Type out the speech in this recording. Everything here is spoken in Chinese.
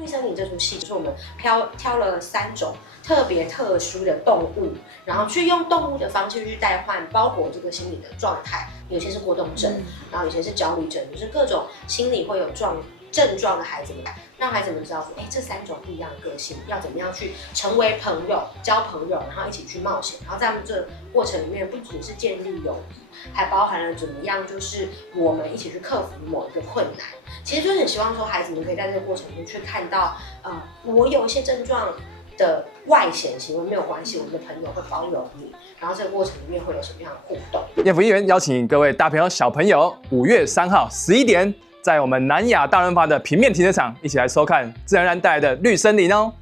绿森林这出戏就是我们挑了3种特别特殊的动物，然后去用动物的方式去代换包裹这个心理的状态。有些是过动症，然后有些是焦虑症，就是各种心理会有症状的孩子们，让孩子们知道说，这3种不一样的个性要怎么样去成为朋友、交朋友，然后一起去冒险。然后在他们这个过程里面，不仅是建立友谊，还包含了怎么样，就是我们一起去克服某一个困难。其实就很希望说，孩子们可以在这个过程中去看到，我有一些症状的外显行为没有关系，我们的朋友会包容你，然后这个过程里面会有什么样的互动？艳福议员邀请各位大朋友、小朋友，5月3号11点，在我们南亚大润发的平面停车场一起来收看自然而然带来的绿森林哦。